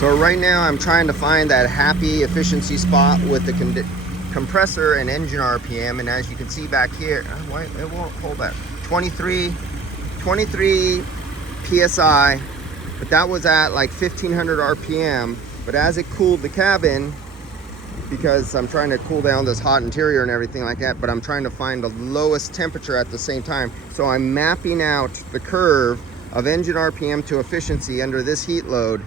So right now I'm trying to find that happy efficiency spot with the compressor and engine RPM, and as you can see back here, it won't hold that 23 psi, but that was at like 1500 RPM. But as it cooled the cabin, because I'm trying to cool down this hot interior and everything like that, but I'm trying to find the lowest temperature at the same time. So I'm mapping out the curve of engine RPM to efficiency under this heat load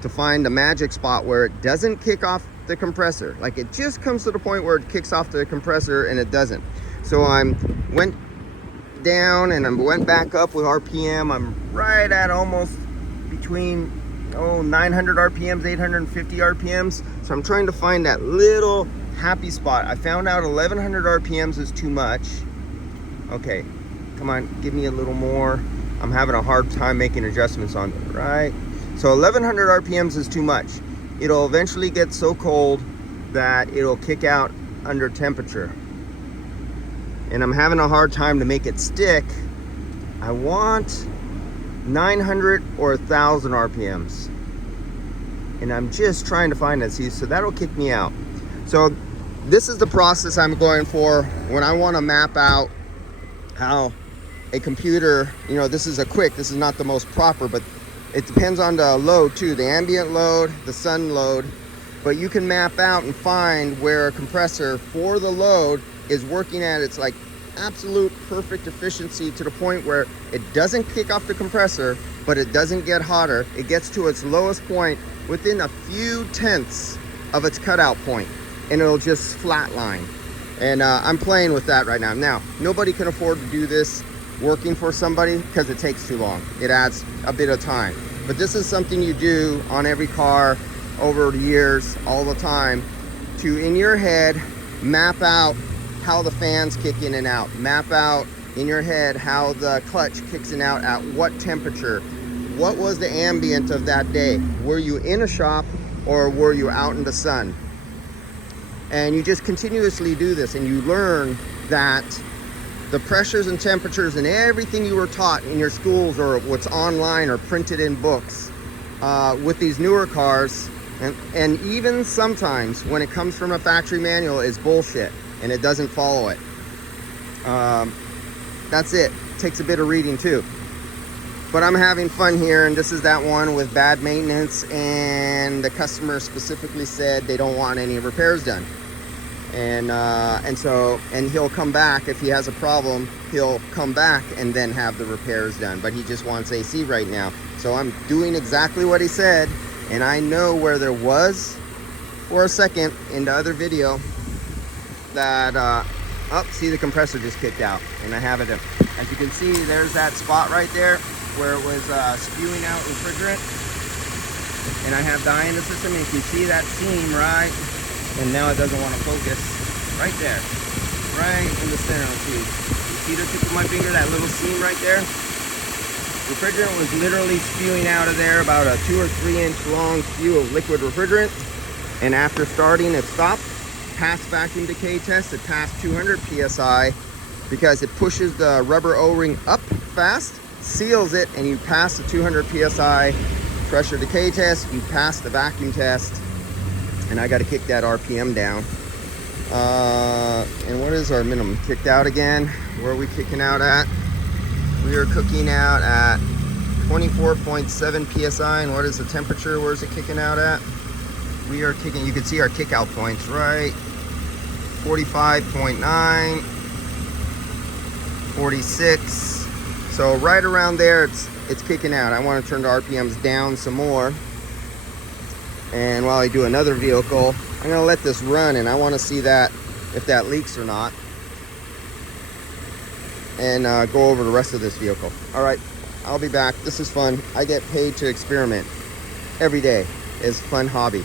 to find the magic spot where it doesn't kick off the compressor. Like, it just comes to the point where it kicks off the compressor and it doesn't. So I went down and I went back up with RPM. I'm right at almost between 900 RPMs, 850 RPMs. So I'm trying to find that little happy spot. I found out 1100 RPMs is too much. Okay, come on, give me a little more. I'm having a hard time making adjustments on it, right? So 1100 RPMs is too much. It'll eventually get so cold that it'll kick out under temperature. And I'm having a hard time to make it stick. I want 900 or 1000 RPMs. And I'm just trying to find that. See, so that'll kick me out. So this is the process I'm going for when I want to map out how a computer, this is not the most proper, but it depends on the load too, the ambient load, the sun load. But you can map out and find where a compressor for the load is working at its like absolute perfect efficiency, to the point where it doesn't kick off the compressor, but it doesn't get hotter. It gets to its lowest point within a few tenths of its cutout point, and it'll just flatline. And I'm playing with that right now. Now, nobody can afford to do this working for somebody because it takes too long. It adds a bit of time. But this is something you do on every car over the years, all the time, to, in your head, map out how the fans kick in and out. Map out in your head how the clutch kicks in and out at what temperature. What was the ambient of that day? Were you in a shop or were you out in the sun? And you just continuously do this, and you learn that the pressures and temperatures and everything you were taught in your schools or what's online or printed in books with these newer cars, and even sometimes when it comes from a factory manual, is bullshit and it doesn't follow it. That's it. Takes a bit of reading too. But I'm having fun here, and this is that one with bad maintenance, and the customer specifically said they don't want any repairs done. And he'll come back if he has a problem. He'll come back and then have the repairs done, but he just wants AC right now. So I'm doing exactly what he said, and I know where there was for a second in the other video that see, the compressor just kicked out, and I have it. As you can see, there's that spot right there where it was spewing out refrigerant, and I have dye in the system, and you can see that seam right. And now it doesn't want to focus. Right there. Right in the center of the tube. You see the tip of my finger, that little seam right there? Refrigerant was literally spewing out of there, about a 2 or 3 inch long spew of liquid refrigerant. And after starting, it stopped. Passed vacuum decay test. It passed 200 psi because it pushes the rubber O-ring up fast, seals it, and you pass the 200 psi pressure decay test. You pass the vacuum test. And I got to kick that RPM down. And what is our minimum? Kicked out again. Where are we kicking out at? We are cooking out at 24.7 psi. And what is the temperature? Where's it kicking out at? We are kicking, you can see our kick out points, right? 45.9, 46. So right around there, it's kicking out. I want to turn the RPMs down some more. And while I do another vehicle, I'm going to let this run, and I want to see that if that leaks or not, and go over the rest of this vehicle. All right, I'll be back. This is fun. I get paid to experiment every day. It's a fun hobby.